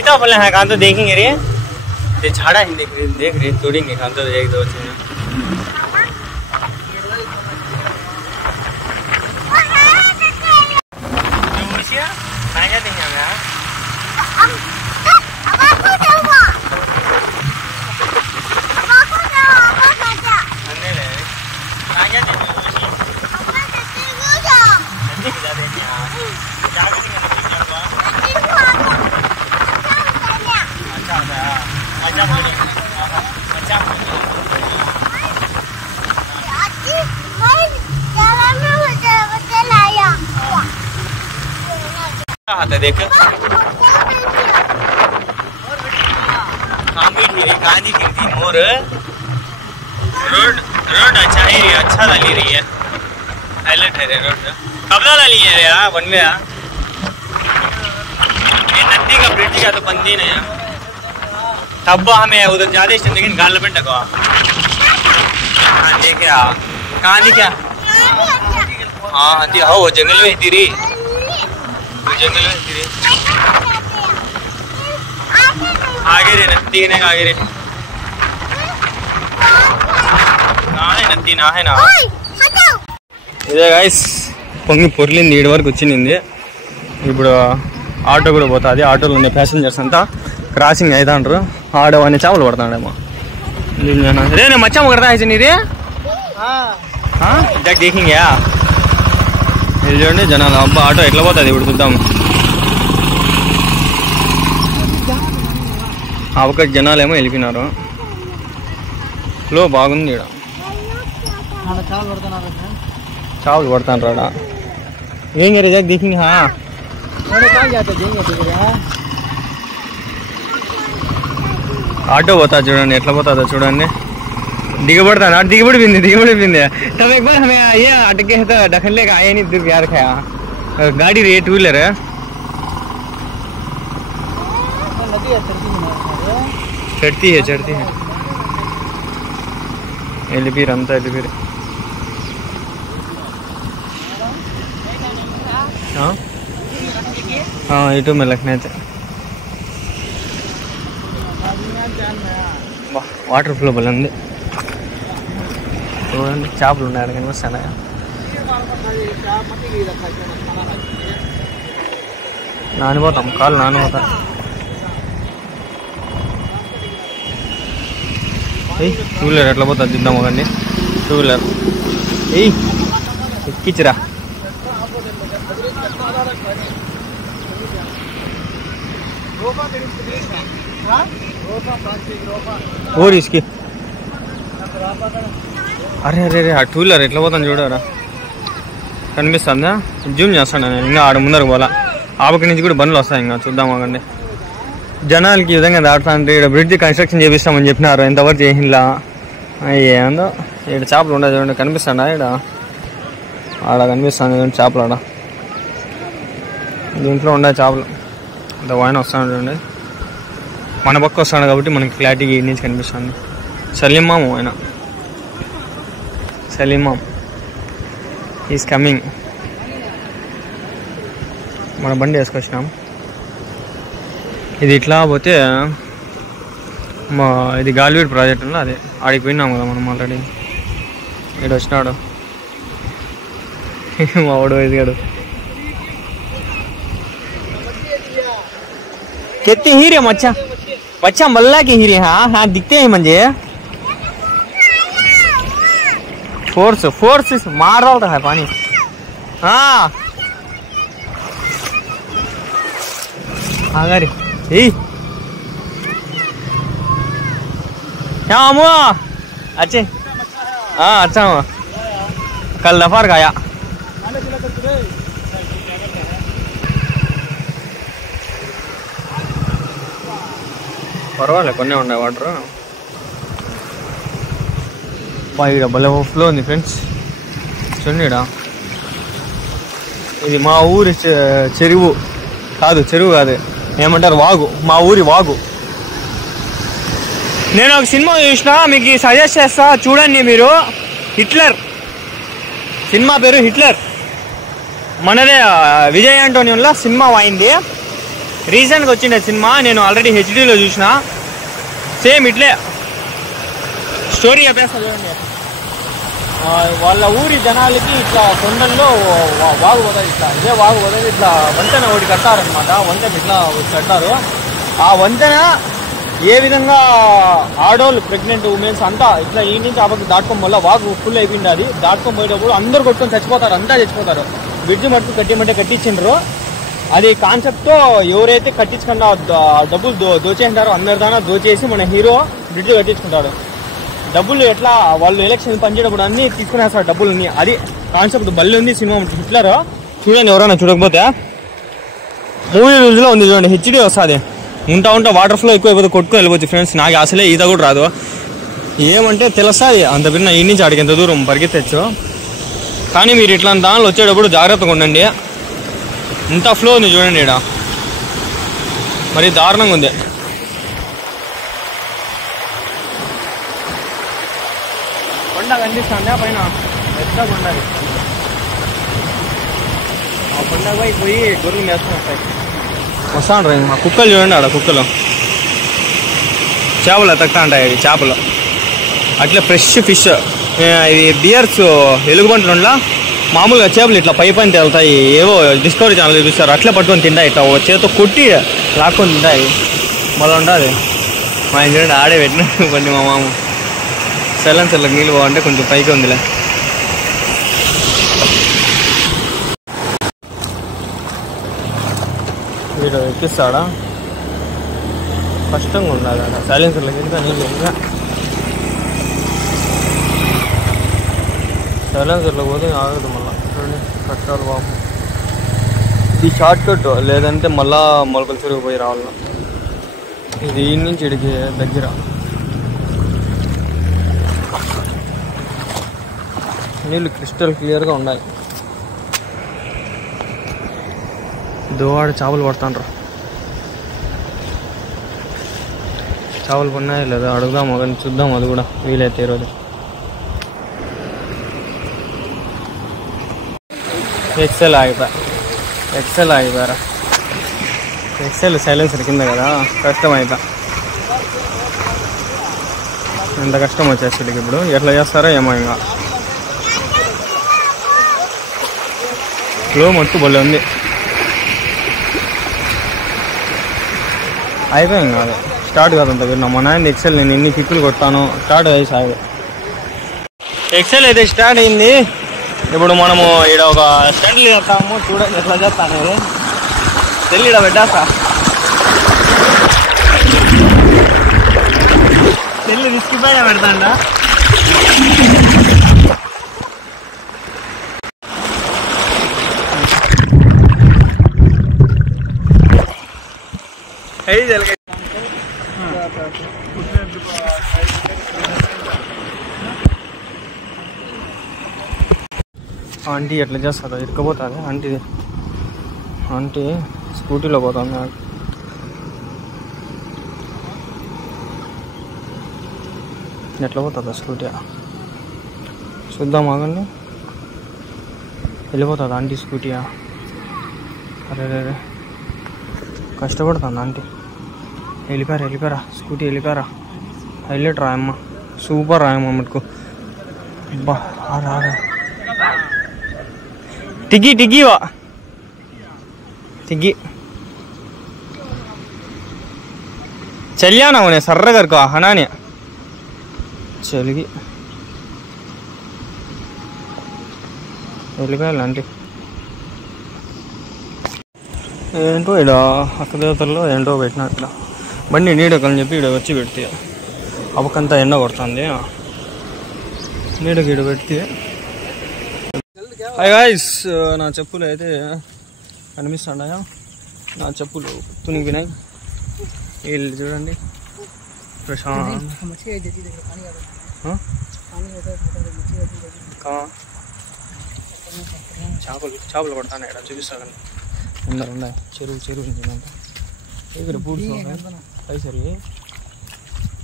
सीताफल है कहाँ तो देखेंगे रे झाड़ा ही देख रहे तोड़ेंगे कहाँ तो एक दो देख मोर रोड रोड अच्छा है अच्छा डाली रही है हाईलाइट है रोड कब डाली है रे वन में ये नदी का ब्रिज का तो बंदी नहीं है तब हमें उधर ज्यादा स्टेशन लेकिन गाल लपेट को देखा कहाँ दिखा हाँ हाँ वो जंगल में तेरी जंगल में तेरी आगे रे नदी ने आगे रे నది నాహేనా ఇదే గైస్ పొంగి పొర్లింది ఈడ వరకు వచ్చింది ఇప్పుడు ఆటో కూడా పోతుంది ఆటోలో ఉండే ప్యాసింజర్స్ అంతా క్రాసింగ్ అవుతాండ్రు ఆడవన్నీ చేపలు పడతాడేమో రే నేను మచ్చమ్మ కడతా అయితే నీది దేకింగా ఇది చూడండి జనాలు అబ్బా ఆటో ఎట్లా పోతుంది ఇప్పుడు చూద్దాం ఆ ఒకటి జనాలు ఏమో వెళ్ళిపోయినారు ఫ్లో బాగుంది ఇక్కడ चावल पड़ता राड़ा येंगे रे जाके देखेंगे हाँ ఆటో పోతా చూడండి ఎట్లా పోతుందో చూడండి దిగబడతాను అటు దిగబడిపోయింది तब एक बार हमें ये अटके है तो ढकने का आया नहीं दूर यार खाया गाड़ी रे टू व्हीलर चढ़ती है एलिपीर अंता एलिपीर हाँ इटू में लखने वाटर फ्लो बल्ली చూడండి చేపలు ఉన్నాయి అక్కడ కనిపిస్తున్నాయా నానిపోతాం కాళ్ళు నానిపోతాం టూ వీలర్ ఎట్లా పోతుంది చూద్దాం ఒకండి టూ వీలర్ ఎక్కించిరా और इसकी అరే అరే అరే ఆ టూ వీలర్ ఎట్లా పోతాను చూడరా కనిపిస్తుందా జూమ్ చేస్తాను నేను ఇంకా ఆడ ముందరకు పోలా ఆపకి నుంచి కూడా బండ్లు వస్తాయి ఇంకా చూద్దాం అకండి జనాలకి ఈ విధంగా దాటుతా అంటే ఇక్కడ బ్రిడ్జ్ కన్స్ట్రక్షన్ చేపిస్తామని చెప్పినారు ఎంతవరకు చేసిందా ఏందో ఇక్కడ చేపలు ఉండదు చూడండి కనిపిస్తాడా ఇక్కడ ఆడ కనిపిస్తుంది చూడండి చేపలు ఆడ దీంట్లో ఉండే చేపలు ఇంత వాయిన వస్తాడు చూడండి మన పక్క వస్తాడు కాబట్టి మనకి క్లారిటీగా ఈ నుంచి కనిపిస్తుంది సలీమాము ఆయన సలీమాం ఈజ్ కమింగ్ మన బండి వేసుకొచ్చినాం ఇది ఇట్లా పోతే మా ఇది గాలివీడ్ ప్రాజెక్ట్ ఉందో అదే ఆడికి పోయినాం కదా మనం ఆల్రెడీ ఇక్కడ వచ్చినాడు మా వాడు ఎదిగాడు कितने हीरे मच्छा बच्चा मल्ला के हीरे हाँ हाँ दिखते हैं मंजे फोर्स फोर्स मार रहा है पानी हाँ अगर क्या हुआ अच्छे हाँ अच्छा हुआ कल दफार खाया పర్వాలే కొన్ని ఉన్నాయి వాటర్ ఇక్కడ భలే ఫ్లో ఉంది ఫ్రెండ్స్ చూడండి ఇది మా ఊరి చెరువు కాదు ఏమంటారు వాగు మా ఊరి వాగు నేను ఒక సినిమా చూసిన మీకు సజెస్ట్ చేస్తా చూడండి మీరు హిట్లర్ సినిమా పేరు హిట్లర్ మనదే విజయ్ ఆంటోనియోలో సినిమా అయింది రీసెంట్గా వచ్చిండే సినిమా, నేను ఆల్రెడీ హెచ్డీలో చూసిన. సేమ్ ఇట్లే స్టోరీ చెప్పేస్తా చూడండి. వాళ్ళ ఊరి జనాలకి ఇట్లా కొండల్లో వాగు పోతుంది, ఇట్లా ఇదే వాగు పోతుంది. ఇట్లా వంతెన ఒకటి కట్టారనమాట. వంతెన ఇట్లా కట్టారు. ఆ వంతెన ఏ విధంగా ఆడోళ్ళు ప్రెగ్నెంట్ ఉమెన్స్ అంతా ఇట్లా ఈ నుంచి ఆపకి దాటుకోవడం వల్ల వాగు ఫుల్ అయిపోయింది. అది దాటుకొని పోయేటప్పుడు అందరు కొట్టుకొని చచ్చిపోతారు, అంతా చచ్చిపోతారు. బ్రిడ్జ్ మట్టుకు కట్టిమంటే కట్టించిండ్రు. అది కాన్సెప్ట్తో ఎవరైతే కట్టించకుండా డబ్బులు దోచేంటారో అందరి దాకా దోచేసి మన హీరో బ్రిడ్జ్ కట్టించుకుంటాడు. డబ్బులు ఎట్లా వాళ్ళు ఎలక్షన్ పనిచేయడం అన్ని తీసుకునేస్తారు డబ్బులని. అది కాన్సెప్ట్ బల్లి ఉంది సినిమా. హిట్లర్ చూడండి, ఎవరైనా చూడకపోతే మూవీ రూల్స్లో ఉంది చూడండి. హెచ్డీ వస్తుంది. ఉంటా వాటర్ ఫ్లో ఎక్కువ అయిపోతే కొట్టుకొని వెళ్ళిపోతుంది ఫ్రెండ్స్. నాకు అసలే ఈత కూడా రాదు. ఏమంటే తెలుస్తుంది అంత పిన్న ఈ నుంచి ఆడికి ఎంత దూరం పరిగెత్తచ్చు. కానీ మీరు ఇట్లాంటి దానిలో వచ్చేటప్పుడు జాగ్రత్తగా ఉండండి. ఇంత ఫ్లో ఉంది చూడండి. ఇక్కడ మరి దారుణంగా ఉంది. కొండ కనిపిస్తుంది పైన, పెద్ద కొండ. ఆ కొండపై పోయి గొర్రెలు మేస్తున్నాయి. వస్తాండ్రు ఆ కుక్కలు చూడండి. ఆడ కుక్కలు చేపలు ఎత్తక్తా ఉంటాయి. అవి చేపలు అట్లా ఫ్రెష్ ఫిష్. ఇవి బియర్స్ ఎలుగుబంటులా మామూలుగా చేపలు ఇట్లా పై పైన తేలుతాయి. ఏవో డిస్కవరీ ఛానల్ చూపిస్తారు, అట్లా పట్టుకొని తింటాయి. ఇట్లా చేతితో కొట్టి లాక్కొని తింటాయి. మళ్ళీ ఉంటుంది. మా ఇంటి ఆడే పెట్టిన కొన్ని మా మామ సైలెన్సర్లకు నీళ్ళు పోవాలంటే కొంచెం పైకి ఉందిలే. వీడు ఎక్కిస్తాడా? కష్టంగా ఉండాలి. సైలెన్సర్లకు ఇంకా నీళ్ళు ఇంకా సైలెన్సర్లో పోతే ఆగదు. మళ్ళీ చూడండి కష్టాలు బాబు. ఇది షార్ట్ కట్, లేదంటే మళ్ళా మొలకలు తిరిగిపోయి రావాలి. ఇది ఈ నుంచి ఇడికి దగ్గర. నీళ్ళు క్రిస్టల్ క్లియర్గా ఉన్నాయి. దోవాడు చేపలు పడతాండ్రు. చేపలు పడినాయి లేదా అడుగుదాం, కానీ చూద్దాం. అది కూడా వీలైతే ఈరోజు. ఎక్సెల్ ఆగిపోయారా? ఎక్సెల్ సైలెన్సర్ కింద కదా, కష్టం అయితా. ఎంత కష్టం వచ్చేస్తుంది ఇప్పుడు. ఎట్లా చేస్తారో ఏమో. ఇంకా ఫ్లో మట్టు భలే ఉంది. అయిపోయింది కాదు, స్టార్ట్ కాదంత విన్నా. మా నాయన ఎక్సెల్ నేను ఎన్ని కిక్కులు కొట్టాను. స్టార్ట్ అయ్యి సాగు ఎక్సెల్ అయితే స్టార్ట్ అయింది. ఇప్పుడు మనము ఇక్కడ ఒక స్టంట్లు చేస్తాము. చూడండి ఎట్లా చేస్తాను అనేది. తెల్లి ఇక్కడ పెట్టాసా తెల్లి రిస్క్ పైన పెడతాండా. ఆంటీ ఎట్లా చేస్తుందో ఇరుక్కపోతుంది. ఆంటీ స్కూటీలో పోతుంది. ఎట్లా పోతుందా స్కూటీ? చూద్దాం ఆగండి. వెళ్ళిపోతుంది ఆంటీ స్కూటీయా? అరే కష్టపడుతుంది ఆంటీ. వెళ్ళిపోయారా స్కూటీ? వెళ్ళిపోయారా? హైలైట్ రాయమ్మ, సూపర్ రాయమ్మ మటుకు. బా రాగా టిగ్గివా टिग्गी चलिया ना उन्हें सर्र कर को हना ने चलगी వెళ్ళిపోయాలంటే ఏంటో ఇక్కడ అక్కదేవతల్లో ఏంటో పెట్టినట్ల బండి నీడకని చెప్పి ఇక్కడ వచ్చి పెడితే అవకంతా ఎండ కొడుతుంది నీడకి ఇక్కడ పెడితే. హాయ్ గాయ్స్, నా చెప్పులు అయితే కనిపిస్తున్నాయా? నా చెప్పులు తునిగినాయి. వీళ్ళు చూడండి ప్రశాంత్ చేపలు కొడతాను ఇక్కడ చూపిస్తాను. అందరు ఉన్నాయి చెరువు इधर बूढ़ सही सर ये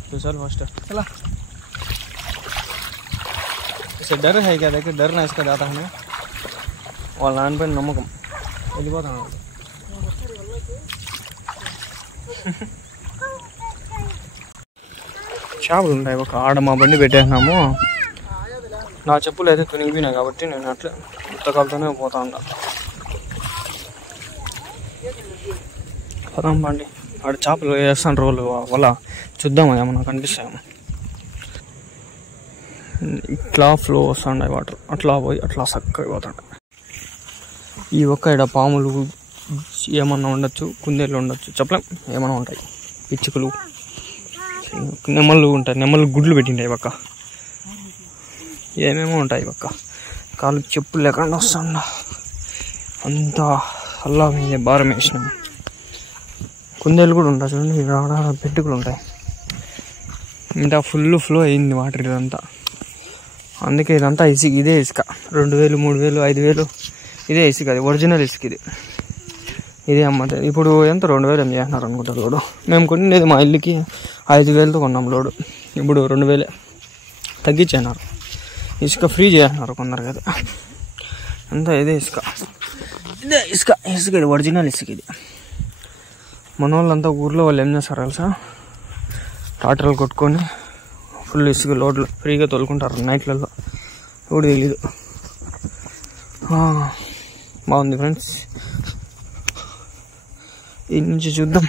तो चल फर्स्ट चला इसे डर है क्या? देखिए डर ना इसका जाता है और लान पर नमक వెళ్ళిపోతాను. చేపలు ఉంటాయి. ఒక ఆడ మా బండి పెట్టేసినాము. నా చెప్పులు అయితే తునిగిపోయినాయి కాబట్టి నేను అట్లా పుస్తకాలతోనే పోతా ఉంటా. పదాం బండి. ఆడ చేపలు వేస్తాను రోలు వల్ల చూద్దాం ఏమన్నా కనిపిస్తాయేమో. ఇట్లా ఫ్లో వస్తుంటాయి వాటర్, అట్లా పోయి అట్లా చక్కగా పోతుంటాయి. ఈ ఒక్క ఇక్కడ పాములు ఏమన్నా ఉండొచ్చు, కుందేళ్ళు ఉండొచ్చు, చెప్పలేం. ఏమన్నా ఉంటాయి, పిచ్చుకలు, నెమ్మలు ఉంటాయి. నెమ్మలు గుడ్లు పెట్టింటాయి పక్క. ఏమేమో ఉంటాయి పక్క. కాళ్ళు చెప్పులు లేకుండా వస్తుండ అంతా అల్లా మీద భారం వేసినాం. కుందేళ్ళు కూడా ఉంటాయి చూడండి. ఇక్కడ పెట్టుకులు ఉంటాయి. ఇంత ఫుల్ ఫ్లో అయింది వాటర్ ఇదంతా. అందుకే ఇదంతా ఇసుక. ఇదే ఇసుక 2000, 3000, 5000 ఇదే ఇసుక. అది ఒరిజినల్ ఇసుక. ఇదే అమ్మ. ఇప్పుడు ఎంత 2000 ఏం చేస్తున్నారు అనుకుంటారు లోడు. మేము కొనేది మా ఇల్లుకి 5000తో కొన్నాం లోడు. ఇప్పుడు 2000 తగ్గించేన్నారు. ఇసుక ఫ్రీ చేస్తున్నారు కొందరు కదా. అంతా ఇదే ఇసుక. ఇదే ఇసుక. ఇసుక ఇది ఒరిజినల్ ఇసుక. ఇది మన వాళ్ళంతా ఊర్లో వాళ్ళు ఏం చేస్తారు తెలుసా, ట్రాక్టర్లు కొట్టుకొని ఫుల్ ఇసుక లోడ్లు ఫ్రీగా తోలుకుంటారు నైట్లలో. ఇప్పుడు తెలీదు. బాగుంది ఫ్రెండ్స్. ఈ నుంచి చూద్దాం.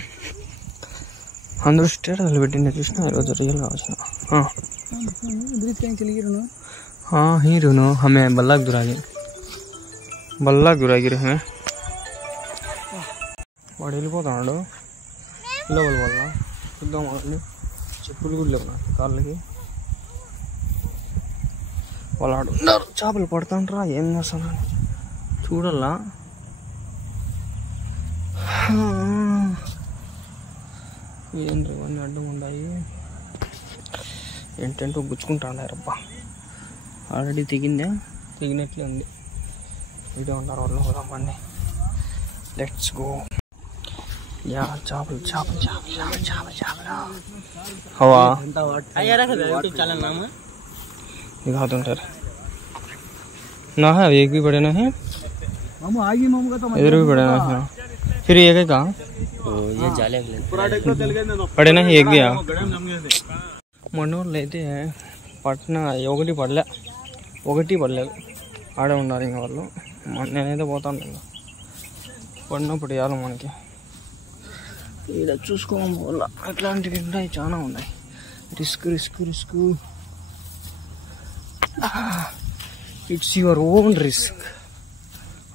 అందరూ స్టేటస్లు పెట్టిండే చూసినా ఈరోజు రియల్గా వచ్చిన. हीरो हमें बल्लाक दुरागिरी हमें వాడు వెళ్ళిపోతున్నాడు లోపల వల్ల. చూద్దాం వాళ్ళని. చెప్పులు కూడా లేవు నాకు కాళ్ళకి. వాళ్ళు ఆడున్నారు. చేపలు పడుతుంటారా ఏం చేస్తాను చూడల్లా. ఏంటి ఇవన్నీ అడ్డం ఉన్నాయి. ఏంటంటూ గుచ్చుకుంటాడారబ్బా. ఆల్రెడీ తెగినట్లే ఉంది. వీడియో ఉన్నారు వాళ్ళు. పోదామండి. Let's go. యా చేపలు చేపలు చేపలు చేపలు చేపలు చేపలు हवा दिखाते ना है. एक भी बड़े ना है, इधर भी बड़े ना है. फिर एक है कहाँ पड़े ना एक भी. మనోళ్ళు అయితే పట్టిన ఒకటి పడలేదు. ఆడే ఉన్నారు ఇంకా వాళ్ళు. నేనైతే పోతాను ఇంకా పడినప్పుడు ఇవ్వాలి మనకి. ఇలా చూసుకోవడం వల్ల అట్లాంటివి ఉన్నాయి, చాలా ఉన్నాయి. Risk it's your own risk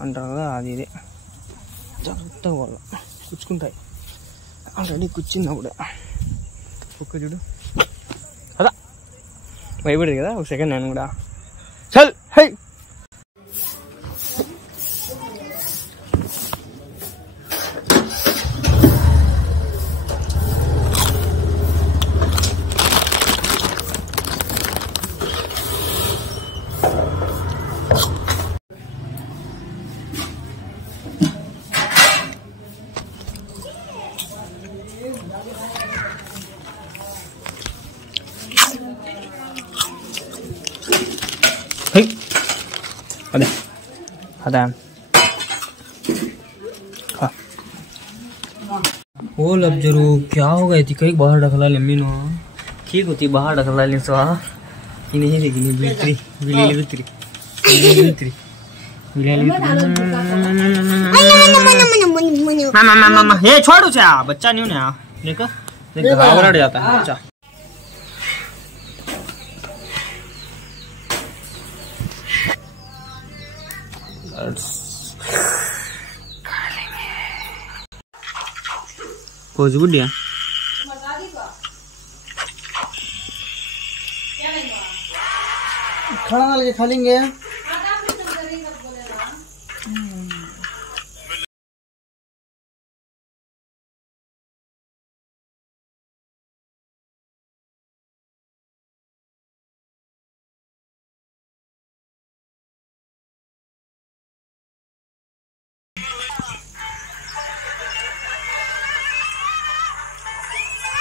అంటారు కదా, అది ఇదే. జాగ్రత్తగా వల్ల కుచ్చుకుంటాయి. ఆల్రెడీ కుచ్చింది కుక్క చూడు అదా భయపడేది కదా. ఒక సెకండ్ నేను కూడా చల్ హై. अरे अरे वो लब जरूर क्या हो गई थी. कहीं बाहर ढकला लम्बी नो ठीक होती. बाहर ढकला ले सो नहीं लेकिन बिल्त्री बिल्ली मामा ये छोड़ो चा बच्चा नहीं होने. देखो घबराहट जाता है बच्चा. पोज बुढ़िया खाना खा लेंगे.